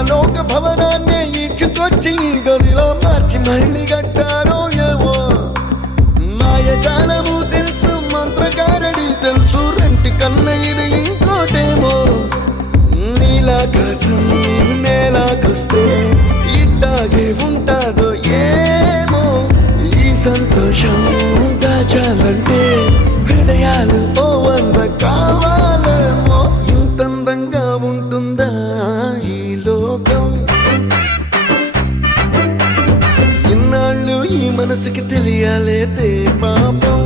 పరలోక భవనాన్ని ఈడ్చుకొచ్చి గదిలో మార్చి మళ్ళీ కట్టారో ఏమో మాయజాలము తెలుసు మంత్రగారడి తెలుసు రెంటి కన్న ఇది ఇంకోటేమో నీలాకాశం నేలాకొస్తే ఇట్టాగే ఉంటాదో ఏమో ఈ సంతోషం దాచాలంటే హృదయాలు ఓ వంద కావాలేమో ఇంతందంగా ఉంటుందా ఈ లోకం ఇన్నాళ్ళు ఈ మనసుకి తెలియాలేదే పాపం